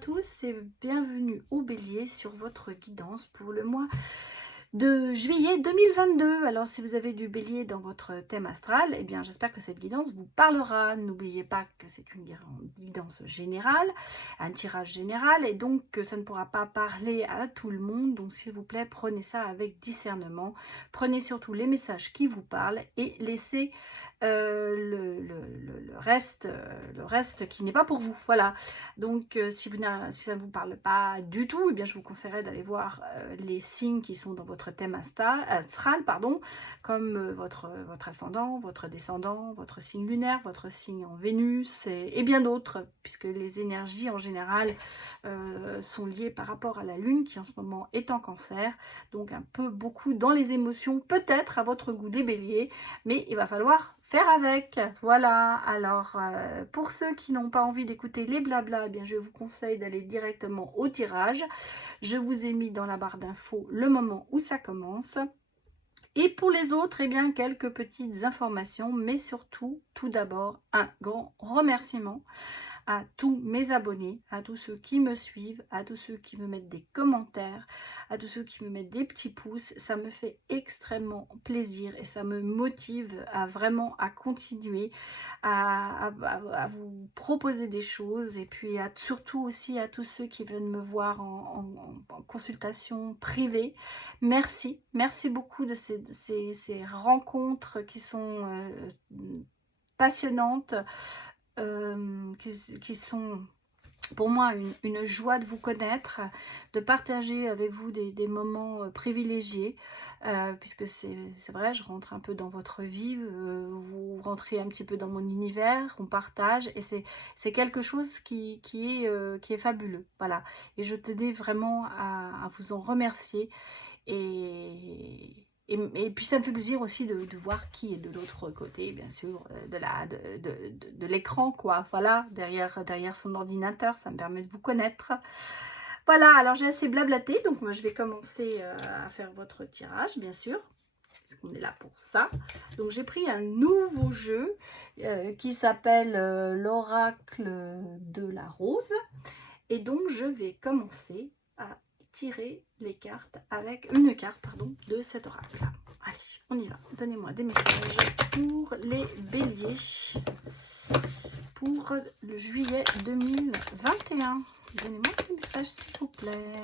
tous et bienvenue au Bélier sur votre guidance pour le mois de juillet 2022. Alors si vous avez du Bélier dans votre thème astral, eh bien j'espère que cette guidance vous parlera. N'oubliez pas que c'est une guidance générale, un tirage général, et donc que ça ne pourra pas parler à tout le monde. Donc s'il vous plaît, prenez ça avec discernement. Prenez surtout les messages qui vous parlent et laissez le reste qui n'est pas pour vous. Voilà. Donc si ça ne vous parle pas du tout, eh bien je vous conseillerais d'aller voir les signes qui sont dans votre thème astral, pardon, comme votre ascendant, votre descendant, votre signe lunaire, votre signe en Vénus et bien d'autres, puisque les énergies en général sont liées par rapport à la Lune qui en ce moment est en Cancer, donc un peu beaucoup dans les émotions, peut-être à votre goût des Béliers, mais il va falloir faire avec. Voilà. Alors pour ceux qui n'ont pas envie d'écouter les blabla, eh bien je vous conseille d'aller directement au tirage. Je vous ai mis dans la barre d'infos le moment où ça commence. Et pour les autres, eh bien quelques petites informations, mais surtout, tout d'abord, un grand remerciement à tous mes abonnés, à tous ceux qui me suivent, à tous ceux qui me mettent des commentaires, à tous ceux qui me mettent des petits pouces. Ça me fait extrêmement plaisir et ça me motive à vraiment à continuer à vous proposer des choses, et puis surtout aussi à tous ceux qui viennent me voir en consultation privée. Merci beaucoup de ces rencontres qui sont passionnantes, qui sont pour moi une joie de vous connaître, de partager avec vous des moments privilégiés, puisque c'est vrai, je rentre un peu dans votre vie, vous rentrez un petit peu dans mon univers, on partage, et c'est quelque chose qui est fabuleux. Voilà, et je tenais vraiment à vous en remercier. Et puis ça me fait plaisir aussi de voir qui est de l'autre côté, bien sûr, de l'écran, quoi. Voilà, derrière son ordinateur, ça me permet de vous connaître. Voilà, alors j'ai assez blablaté, donc moi je vais commencer à faire votre tirage, bien sûr, parce qu'on est là pour ça. Donc j'ai pris un nouveau jeu qui s'appelle l'oracle de la rose. Et donc je vais commencer à tirer les cartes avec une carte, pardon, de cet oracle. Allez, on y va. Donnez-moi des messages pour les béliers pour le juillet 2021. Donnez-moi des messages s'il vous plaît.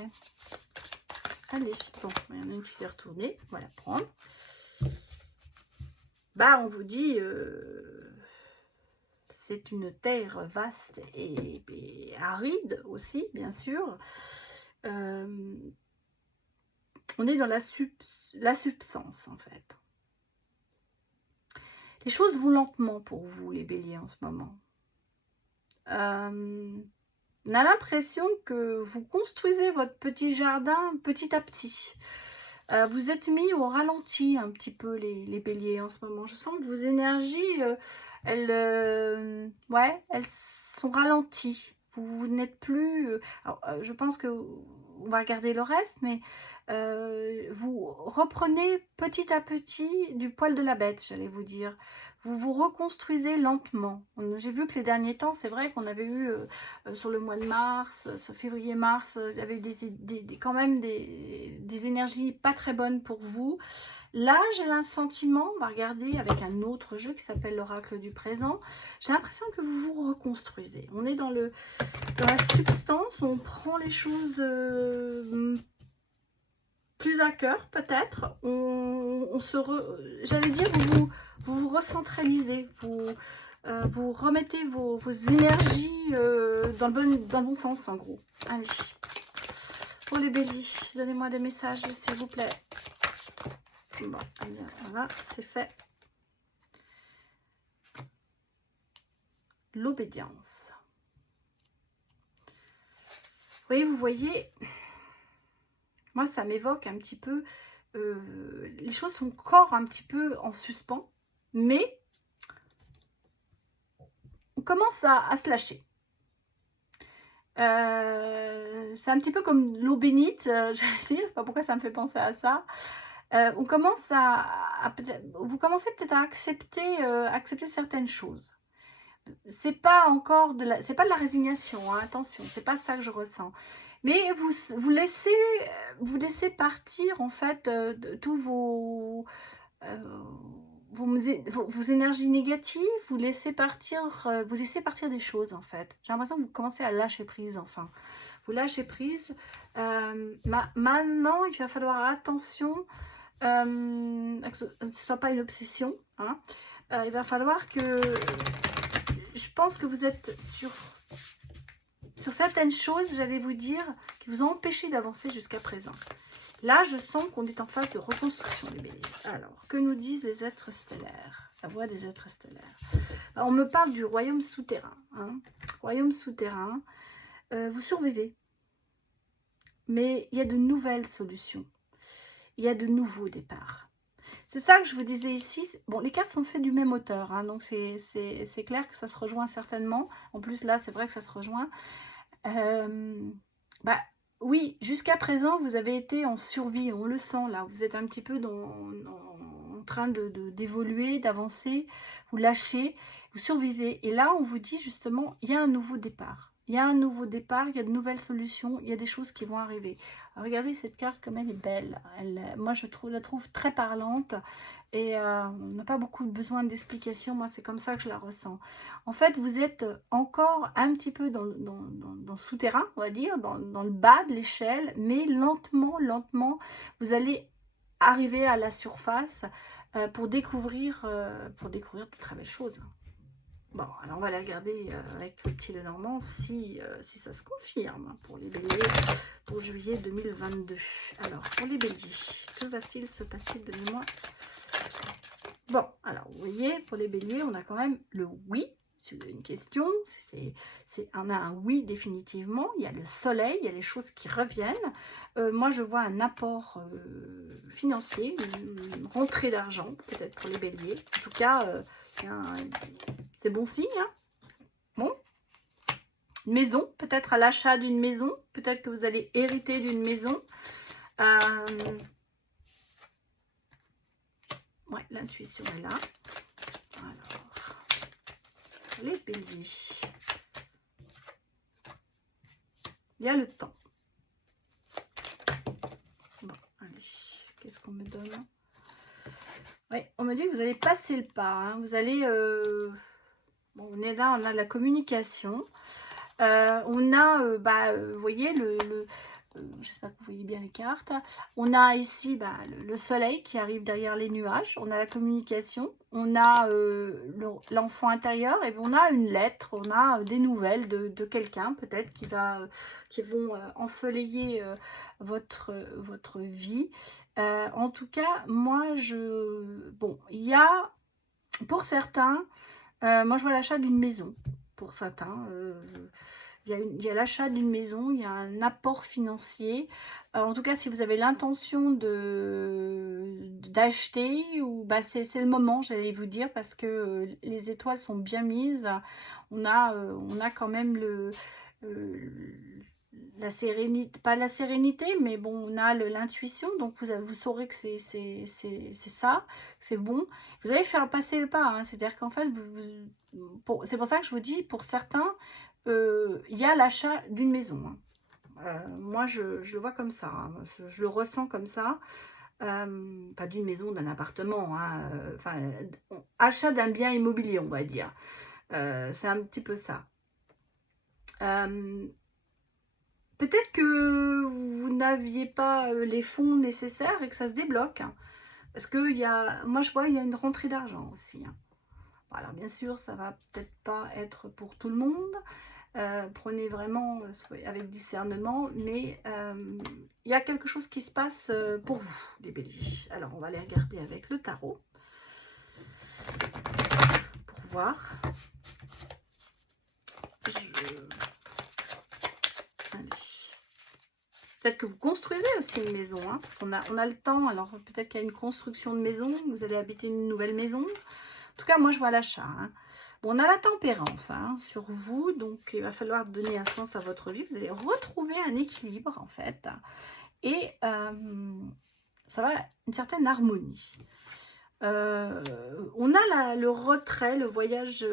Allez, bon, il y en a une qui s'est retournée. On va la prendre. Bah, on vous dit... c'est une terre vaste et aride aussi, bien sûr. On est dans la substance, en fait. Les choses vont lentement pour vous, les béliers, en ce moment. On a l'impression que vous construisez votre petit jardin petit à petit. Vous êtes mis au ralenti un petit peu, les béliers, en ce moment. Je sens que vos énergies, elles sont ralenties. Vous n'êtes plus... alors, je pense que on va regarder le reste, mais vous reprenez petit à petit du poil de la bête, j'allais vous dire. Vous vous reconstruisez lentement. J'ai vu que les derniers temps, c'est vrai qu'on avait eu sur le mois de mars, sur février-mars, il y avait quand même des énergies pas très bonnes pour vous. Là, j'ai un sentiment, on va regarder avec un autre jeu qui s'appelle l'oracle du présent. J'ai l'impression que vous vous reconstruisez. On est dans la substance, on prend les choses plus à cœur, peut-être. J'allais dire, vous vous recentralisez, vous remettez vos énergies dans le bon sens, en gros. Allez, pour les béliers, donnez-moi des messages, s'il vous plaît. Bon, allez, voilà, c'est fait. L'obédience. Oui, vous voyez, moi, ça m'évoque un petit peu... les choses sont encore un petit peu en suspens, mais on commence à se lâcher. C'est un petit peu comme l'eau bénite, j'allais dire, je sais pas pourquoi ça me fait penser à ça. On commence vous commencez peut-être à accepter certaines choses. c'est pas encore c'est pas de la résignation, hein, attention, c'est pas ça que je ressens. Mais vous laissez partir en fait de tous vos énergies négatives, vous laissez partir des choses en fait. J'ai l'impression que vous commencez à lâcher prise enfin. Vous lâchez prise. Maintenant, il va falloir attention que ce ne soit pas une obsession. Hein. Il va falloir que... Je pense que vous êtes sur certaines choses, j'allais vous dire, qui vous ont empêché d'avancer jusqu'à présent. Là, je sens qu'on est en phase de reconstruction des béliers. Alors, que nous disent les êtres stellaires? La voix des êtres stellaires. Alors, on me parle du royaume souterrain. Hein. Royaume souterrain, vous survivez. Mais il y a de nouvelles solutions. Il y a de nouveaux départs. C'est ça que je vous disais ici. Bon, les cartes sont faites du même auteur, hein, donc c'est clair que ça se rejoint certainement. En plus, là, c'est vrai que ça se rejoint. Oui, jusqu'à présent, vous avez été en survie, on le sent là. Vous êtes un petit peu en train d'évoluer, d'avancer. Vous lâchez, vous survivez. Et là, on vous dit justement, il y a un nouveau départ. Il y a un nouveau départ, il y a de nouvelles solutions, il y a des choses qui vont arriver. Alors, regardez cette carte comme elle est belle. Moi, la trouve très parlante et on n'a pas beaucoup besoin d'explications. Moi, c'est comme ça que je la ressens. En fait, vous êtes encore un petit peu dans le souterrain, on va dire, dans le bas de l'échelle, mais lentement, vous allez arriver à la surface pour découvrir de très belles choses. Bon, alors on va aller regarder avec le petit Lenormand si ça se confirme pour les béliers pour juillet 2022. Alors, pour les béliers, que va-t-il se passer de moi? Bon, alors vous voyez, pour les béliers, on a quand même le oui. Si vous avez une question, on a un oui définitivement. Il y a le soleil, il y a les choses qui reviennent. Moi, je vois un apport financier, une rentrée d'argent, peut-être pour les béliers. En tout cas, c'est bon signe. Hein. Bon. Une maison, peut-être à l'achat d'une maison. Peut-être que vous allez hériter d'une maison. Ouais, l'intuition est là. Alors, les béliers. Il y a le temps. Bon, allez, qu'est-ce qu'on me donne? Oui, on me dit que vous allez passer le pas. Hein. Vous allez... Bon, on est là, on a la communication. On a, vous voyez, j'espère que vous voyez bien les cartes. On a ici le soleil qui arrive derrière les nuages. On a la communication. On a l'enfant intérieur. Et on a une lettre. On a des nouvelles de quelqu'un peut-être qui vont ensoleiller votre vie. En tout cas, moi, bon, il y a, pour certains... moi, je vois l'achat d'une maison, pour certains. Il y a l'achat d'une maison, il y a un apport financier. En tout cas, si vous avez l'intention d'acheter, c'est le moment, j'allais vous dire, parce que les étoiles sont bien mises. On a quand même la sérénité, pas la sérénité, mais bon, on a l'intuition, donc vous saurez que c'est ça, c'est bon. Vous allez faire passer le pas, hein, c'est-à-dire qu'en fait, c'est pour ça que je vous dis, pour certains, il y a l'achat d'une maison. Hein. Moi, je le vois comme ça, hein, je le ressens comme ça. Pas d'une maison, d'un appartement, hein, achat d'un bien immobilier, on va dire. C'est un petit peu ça. Peut-être que vous n'aviez pas les fonds nécessaires et que ça se débloque. Hein, parce que moi je vois, il y a une rentrée d'argent aussi. Hein. Alors bien sûr, ça va peut-être pas être pour tout le monde. Prenez vraiment avec discernement. Mais il y a quelque chose qui se passe pour vous, les béliers. Alors on va aller regarder avec le tarot. Pour voir. Allez. Peut-être que vous construisez aussi une maison, hein, parce qu'on a le temps. Alors peut-être qu'il y a une construction de maison, vous allez habiter une nouvelle maison. En tout cas, moi je vois l'achat. Hein. Bon, on a la tempérance hein, sur vous, donc il va falloir donner un sens à votre vie. Vous allez retrouver un équilibre en fait, et ça va une certaine harmonie. On a le retrait, le voyage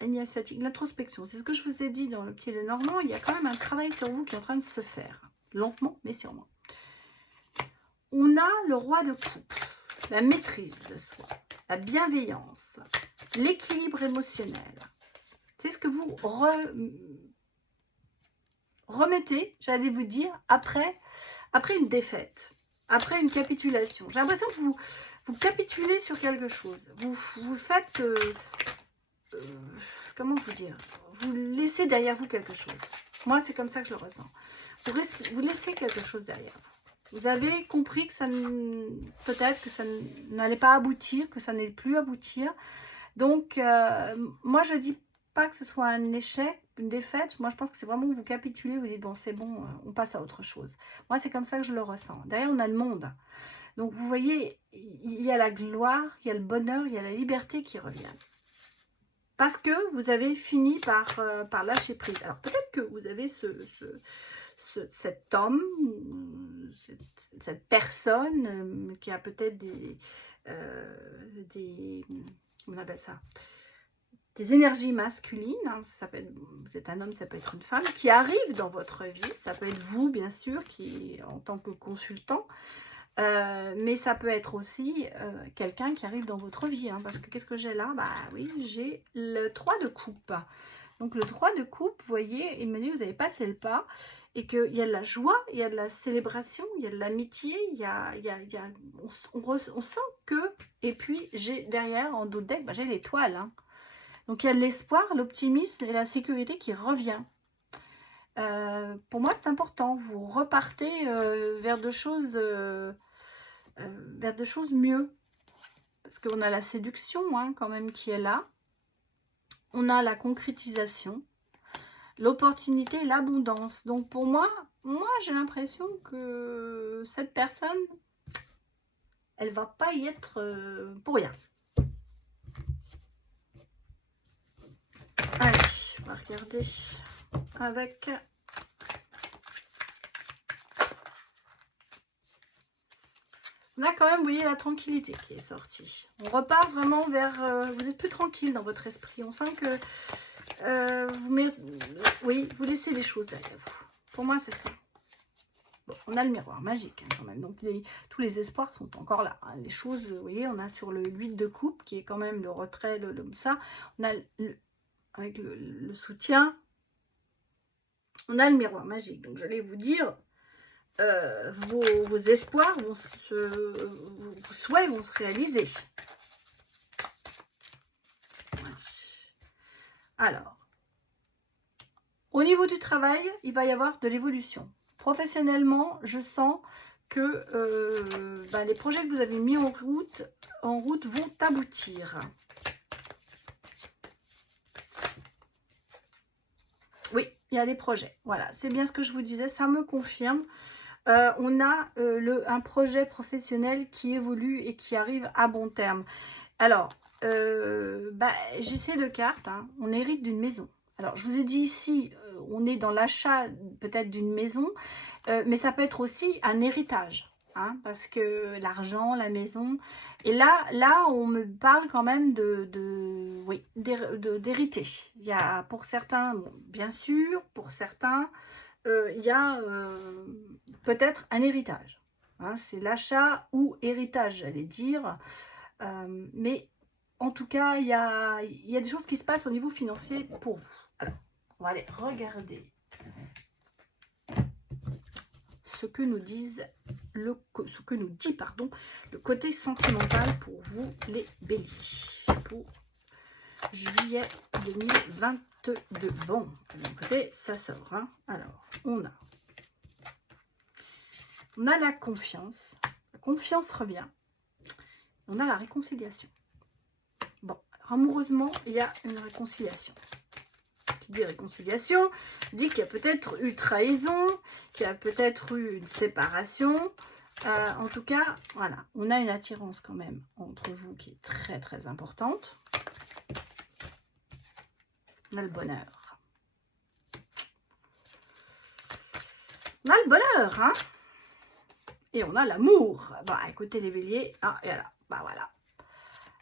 initiatique, l'introspection. C'est ce que je vous ai dit dans le petit Lenormand. Il y a quand même un travail sur vous qui est en train de se faire. Lentement, mais sûrement. On a le roi de coupe, la maîtrise de soi, la bienveillance, l'équilibre émotionnel. C'est ce que vous remettez, j'allais vous dire, après une défaite, après une capitulation. J'ai l'impression que vous capitulez sur quelque chose. Vous faites, comment vous dire, vous laissez derrière vous quelque chose. Moi, c'est comme ça que je le ressens. Vous laissez quelque chose derrière vous. Vous avez compris que ça, peut-être que ça n'allait pas aboutir, que ça n'allait plus aboutir. Donc, moi, je dis pas que ce soit un échec, une défaite. Moi, je pense que c'est vraiment vous capitulez, vous dites, bon, c'est bon, on passe à autre chose. Moi, c'est comme ça que je le ressens. Derrière, on a le monde. Donc, vous voyez, il y a la gloire, il y a le bonheur, il y a la liberté qui reviennent. Parce que vous avez fini par lâcher prise. Alors, peut-être que vous avez cet homme, cette personne qui a peut-être on appelle ça, des énergies masculines, hein, ça peut être, vous êtes un homme, ça peut être une femme, qui arrive dans votre vie, ça peut être vous bien sûr, qui en tant que consultant, mais ça peut être aussi quelqu'un qui arrive dans votre vie, hein, parce que qu'est-ce que j'ai là? Bah oui, j'ai le 3 de coupe. Donc le 3 de coupe, vous voyez, il me dit que vous avez passé le pas, et qu'il y a de la joie, il y a de la célébration, il y a de l'amitié, on sent que, et puis j'ai derrière, en dos de deck, bah, j'ai l'étoile, hein. Donc il y a de l'espoir, l'optimisme et la sécurité qui revient. Pour moi, c'est important. Vous repartez vers de choses mieux. Parce qu'on a la séduction, hein, quand même, qui est là. On a la concrétisation, l'opportunité, l'abondance. Donc pour moi j'ai l'impression que cette personne, elle va pas y être pour rien. Allez, on va regarder avec... On a quand même, vous voyez, la tranquillité qui est sortie. On repart vraiment vers... vous êtes plus tranquille dans votre esprit. On sent que vous laissez les choses derrière vous. Pour moi, c'est ça. Bon, on a le miroir magique hein, quand même. Donc, tous les espoirs sont encore là. Hein. Les choses, vous voyez, on a sur le 8 de coupe, qui est quand même le retrait, ça. On a avec le soutien. On a le miroir magique. Donc, j'allais vous dire... vos espoirs, vos souhaits vont se réaliser. Alors, au niveau du travail, il va y avoir de l'évolution. Professionnellement, je sens que les projets que vous avez mis en route vont aboutir. Oui, il y a des projets. Voilà, c'est bien ce que je vous disais, ça me confirme. On a un projet professionnel qui évolue et qui arrive à bon terme. Alors, j'ai ces deux cartes. Hein. On hérite d'une maison. Alors, je vous ai dit ici, on est dans l'achat peut-être d'une maison, mais ça peut être aussi un héritage. Hein, parce que l'argent, la maison... Et là, on me parle quand même d'hériter. Il y a pour certains, bon, bien sûr, pour certains... il y a peut-être un héritage. Hein, c'est l'achat ou héritage, j'allais dire. Mais en tout cas, il y a des choses qui se passent au niveau financier pour vous. Alors, on va aller regarder ce que nous dit le côté sentimental pour vous, les béliers. Pour juillet 2022. Bon, écoutez, ça sort. Hein. Alors, on a la confiance. La confiance revient. On a la réconciliation. Bon, alors, amoureusement, il y a une réconciliation. Qui dit réconciliation, dit qu'il y a peut-être eu trahison, qu'il y a peut-être eu une séparation. En tout cas, voilà, on a une attirance quand même entre vous qui est très très importante. On a le bonheur. On a le bonheur, hein. Et on a l'amour. Bah, écoutez les béliers, hein, et voilà. Bah voilà.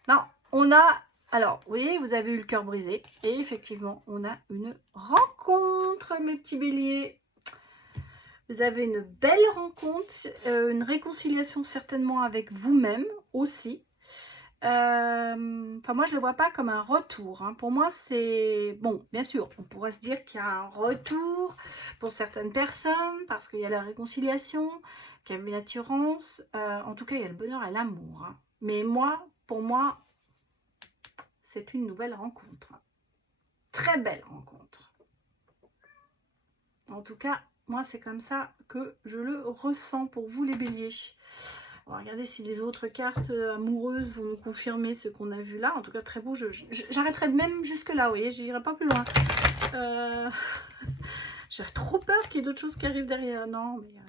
Non, on a... Alors, vous voyez, vous avez eu le cœur brisé. Et effectivement, on a une rencontre, mes petits béliers. Vous avez une belle rencontre, une réconciliation certainement avec vous-même aussi. Enfin, moi, je ne le vois pas comme un retour. Hein. Pour moi, c'est... Bon, bien sûr, on pourrait se dire qu'il y a un retour pour certaines personnes, parce qu'il y a la réconciliation, qu'il y a une attirance. En tout cas, il y a le bonheur et l'amour. Hein. Mais moi, pour moi, c'est une nouvelle rencontre. Très belle rencontre. En tout cas, moi, c'est comme ça que je le ressens pour vous, les béliers. On va regarder si les autres cartes amoureuses vont nous confirmer ce qu'on a vu là. En tout cas, très beau. J'arrêterai même jusque là, vous voyez, je n'irai pas plus loin. J'ai trop peur qu'il y ait d'autres choses qui arrivent derrière. Non, mais...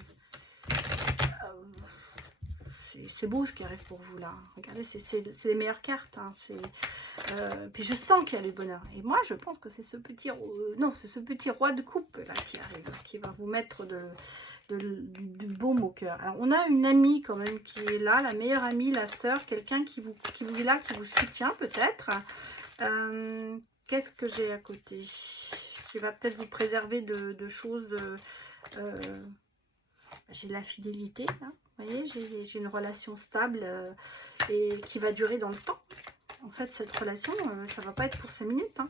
c'est beau ce qui arrive pour vous là. Regardez, c'est les meilleures cartes. Hein. Puis je sens qu'il y a le bonheur. Et moi, je pense que c'est ce petit... non, c'est ce petit roi de coupe là qui arrive. Qui va vous mettre du baume au cœur. Alors, on a une amie quand même qui est là. La meilleure amie, la sœur. Quelqu'un qui vous est là, qui vous soutient peut-être. Qu'est-ce que j'ai à côté? Qui va peut-être vous préserver de choses... j'ai de la fidélité, hein. Vous voyez, j'ai une relation stable et qui va durer dans le temps. En fait, cette relation, ça ne va pas être pour 5 minutes. Hein.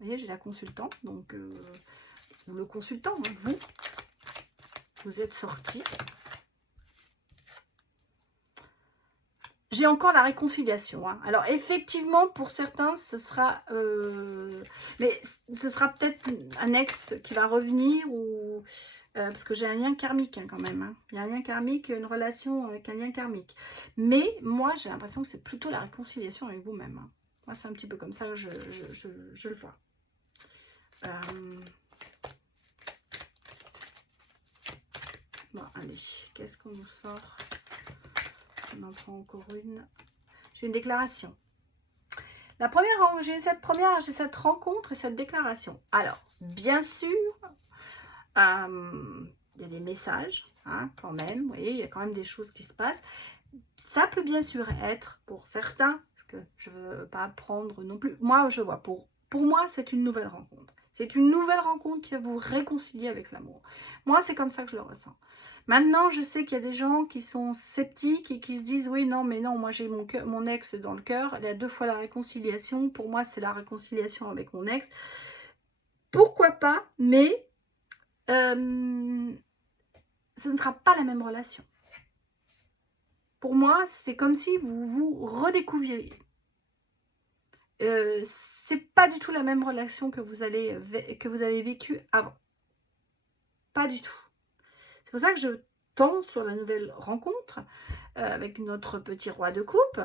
Vous voyez, j'ai la consultante, donc le consultant, hein, vous êtes sortis. J'ai encore la réconciliation. Hein. Alors, effectivement, pour certains, ce sera... mais ce sera peut-être un ex qui va revenir ou... parce que j'ai un lien karmique hein, quand même. Hein. Il y a un lien karmique, une relation avec un lien karmique. Mais moi, j'ai l'impression que c'est plutôt la réconciliation avec vous-même. Hein. Moi, c'est un petit peu comme ça que je le vois. Bon, allez, qu'est-ce qu'on nous sort? On en prend encore une. J'ai une déclaration. La première, j'ai cette rencontre et cette déclaration. Alors, bien sûr, il y a des messages, hein, quand même. Vous voyez, il y a quand même des choses qui se passent. Ça peut bien sûr être, pour certains, parce que je ne veux pas prendre non plus. Moi, je vois, pour moi, c'est une nouvelle rencontre. C'est une nouvelle rencontre qui va vous réconcilier avec l'amour. Moi, c'est comme ça que je le ressens. Maintenant, je sais qu'il y a des gens qui sont sceptiques et qui se disent « Oui, non, mais non, moi j'ai mon ex dans le cœur. Il y a 2 fois la réconciliation. Pour moi, c'est la réconciliation avec mon ex. » Pourquoi pas, mais ce ne sera pas la même relation. Pour moi, c'est comme si vous vous redécouvriez. C'est pas du tout la même relation que vous avez vécue avant. Pas du tout. C'est pour ça que je tends sur la nouvelle rencontre avec notre petit roi de coupe.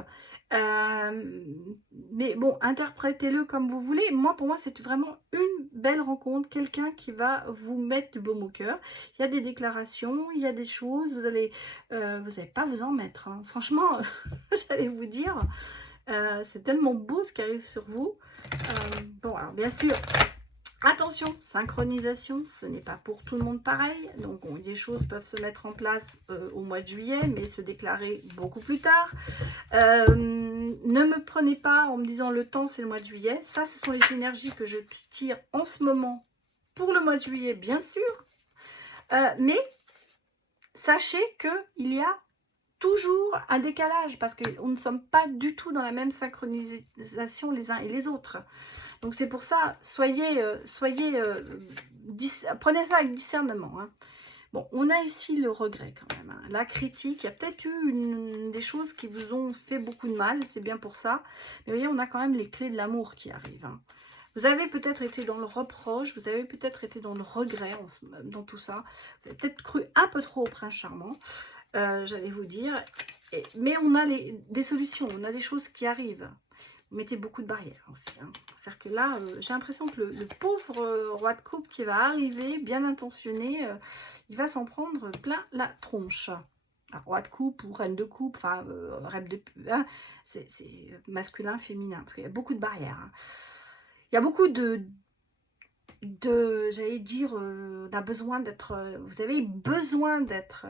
Mais bon, interprétez-le comme vous voulez. Moi, pour moi, c'est vraiment une belle rencontre. Quelqu'un qui va vous mettre du baume au cœur. Il y a des déclarations, il y a des choses. Vous n'allez pas vous en mettre. Hein. Franchement, j'allais vous dire, c'est tellement beau ce qui arrive sur vous. Bon, alors bien sûr... Attention, synchronisation, ce n'est pas pour tout le monde pareil. Donc, des choses peuvent se mettre en place au mois de juillet, mais se déclarer beaucoup plus tard. Ne me prenez pas en me disant le temps, c'est le mois de juillet. Ça, ce sont les énergies que je tire en ce moment pour le mois de juillet, bien sûr. Mais sachez qu'il y a toujours un décalage parce que nous ne sommes pas du tout dans la même synchronisation les uns et les autres. Donc c'est pour ça, prenez ça avec discernement. Hein. Bon, on a ici le regret quand même. Hein. La critique, il y a peut-être eu des choses qui vous ont fait beaucoup de mal, c'est bien pour ça. Mais vous voyez, on a quand même les clés de l'amour qui arrivent. Hein. Vous avez peut-être été dans le reproche, vous avez peut-être été dans le regret dans tout ça. Vous avez peut-être cru un peu trop au prince charmant, j'allais vous dire. Mais on a des solutions, on a des choses qui arrivent. Vous mettez beaucoup de barrières aussi. Hein. C'est-à-dire que là, j'ai l'impression que le pauvre roi de coupe qui va arriver, bien intentionné, il va s'en prendre plein la tronche. Alors, roi de coupe ou reine de coupe, enfin, reine de... Hein, c'est masculin, féminin, parce qu'il y a beaucoup de barrières. Hein. Il y a beaucoup de j'allais dire, d'un besoin d'être, vous avez besoin d'être,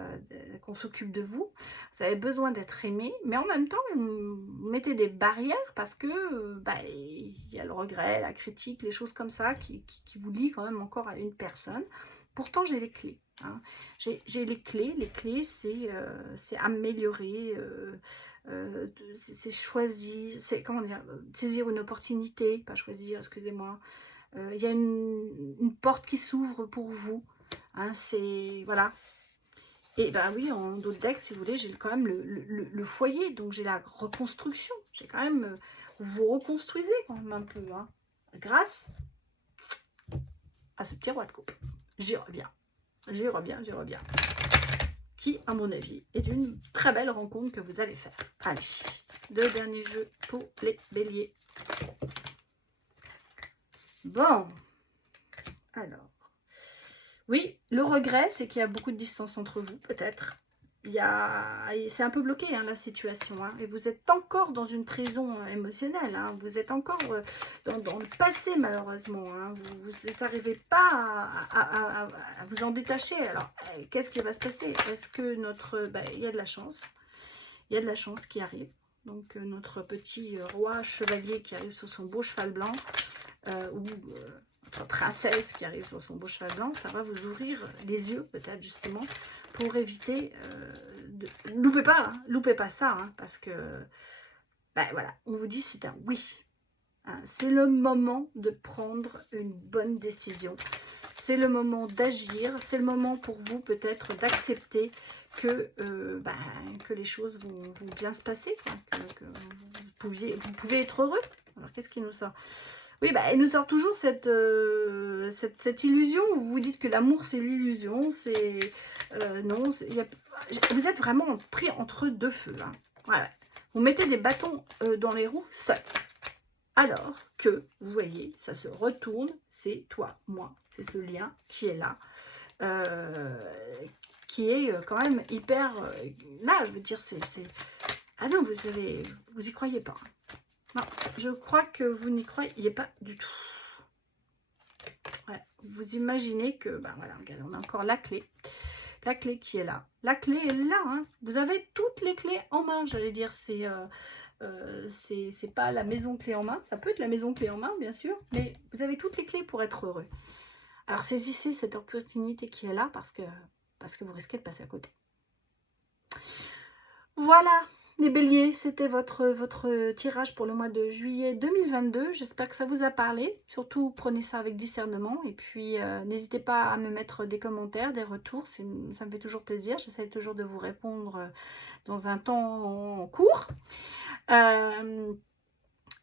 qu'on s'occupe de vous. Vous avez besoin d'être aimé, mais en même temps, vous mettez des barrières parce que, bah, il y a le regret, la critique, les choses comme ça qui vous lient quand même encore à une personne. Pourtant, j'ai les clés, hein. J'ai les clés. Les clés, c'est améliorer, c'est choisir, c'est comment dire? Saisir une opportunité, pas choisir, excusez-moi. Il y a une porte qui s'ouvre pour vous, hein, c'est voilà. Et ben oui, en dos de deck, si vous voulez, j'ai quand même le foyer, donc j'ai la reconstruction. J'ai quand même, vous reconstruisez quand même un peu, hein, grâce à ce petit roi de coupe. J'y reviens, j'y reviens, j'y reviens. Qui, à mon avis, est une très belle rencontre que vous allez faire. Allez, 2 derniers jeux pour les béliers. Bon, alors, oui, le regret, c'est qu'il y a beaucoup de distance entre vous, peut-être. C'est un peu bloqué, hein, la situation, hein, et vous êtes encore dans une prison émotionnelle, hein, vous êtes encore dans le passé, malheureusement, hein, vous n'arrivez pas à vous en détacher. Alors, qu'est-ce qui va se passer? Est-ce que il y a de la chance, il y a de la chance qui arrive, donc notre petit roi chevalier qui arrive sur son beau cheval blanc, ou notre princesse qui arrive sur son beau cheval blanc, ça va vous ouvrir les yeux peut-être justement pour éviter loupez pas ça, hein, parce que ben voilà, on vous dit c'est un oui, hein, c'est le moment de prendre une bonne décision, c'est le moment d'agir, c'est le moment pour vous peut-être d'accepter que, que les choses vont bien se passer, quoi, que vous pouvez être heureux. Alors qu'est-ce qui nous sort? Oui, bah, elle nous sort toujours cette illusion où vous vous dites que l'amour, c'est l'illusion. C'est non, vous êtes vraiment pris entre deux feux. Hein. Ouais, ouais. Vous mettez des bâtons dans les roues seul. Alors que, vous voyez, ça se retourne. C'est toi, moi. C'est ce lien qui est là. Qui est quand même hyper... là, je veux dire, c'est... Ah non, vous y croyez pas. Non, je crois que vous n'y croyez pas du tout. Ouais, vous imaginez que, ben voilà, regardez, on a encore la clé qui est là. La clé est là, hein. Vous avez toutes les clés en main, j'allais dire. C'est pas la maison clé en main. Ça peut être la maison clé en main, bien sûr, mais vous avez toutes les clés pour être heureux. Alors saisissez cette opportunité qui est là parce que vous risquez de passer à côté. Voilà. Les béliers, c'était votre tirage pour le mois de juillet 2022. J'espère que ça vous a parlé. Surtout, prenez ça avec discernement. Et puis, n'hésitez pas à me mettre des commentaires, des retours. Ça me fait toujours plaisir. J'essaie toujours de vous répondre dans un temps court.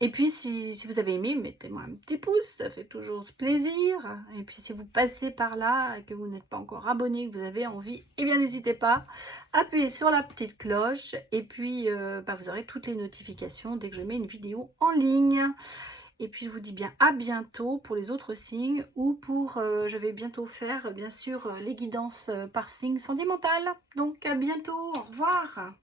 Et puis, si vous avez aimé, mettez-moi un petit pouce, ça fait toujours plaisir. Et puis, si vous passez par là et que vous n'êtes pas encore abonné, que vous avez envie, eh bien, n'hésitez pas, appuyez sur la petite cloche. Et puis, vous aurez toutes les notifications dès que je mets une vidéo en ligne. Et puis, je vous dis bien à bientôt pour les autres signes ou pour, je vais bientôt faire, bien sûr, les guidances par signe sentimental. Donc, à bientôt, au revoir.